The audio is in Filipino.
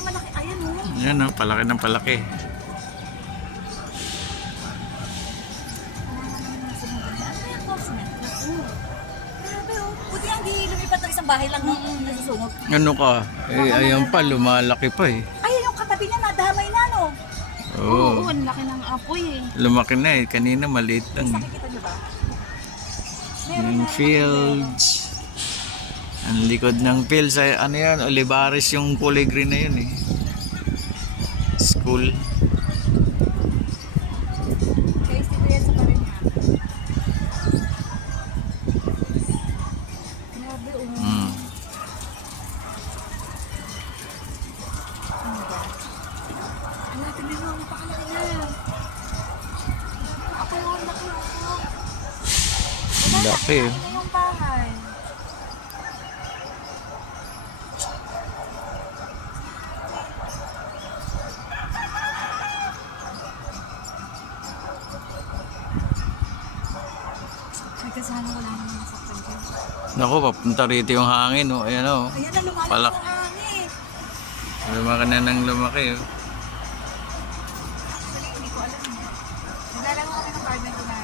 yung malaki. Ayan oh. Yan oh, palaki ng palaki. Grabe oh. Buti nga hindi lumipat ng isang bahay lang nung nasusunog. Ano ka? Eh, ayan pa, lumalaki pa eh. Ay, yung katabi niya nadamay na no. Oo. ang laki ng apoy eh. Lumaki na eh. Kanina maliit lang. Nakikita niyo ba? Yung fields. Ang likod ng fields ay ano yan, Olivares yung kulay green na yun eh. School. Guys, dito yan sa parin niya. Grabe oh. Mm. Ano ba? Wala, tingnan mo, napakalaki na. Ako yung laki ako. Ang laki eh. Ano yung bahay? Ay, kasi sana wala naman nasaktan dyan. Naku, papunta rito yung hangin oh. Ayan oh. Ayan na, lumalaki Palak. ng hangin. Lumaki na ng lumaki oh. Actually, hindi ko alam. Naglalaro kami ng garden ko na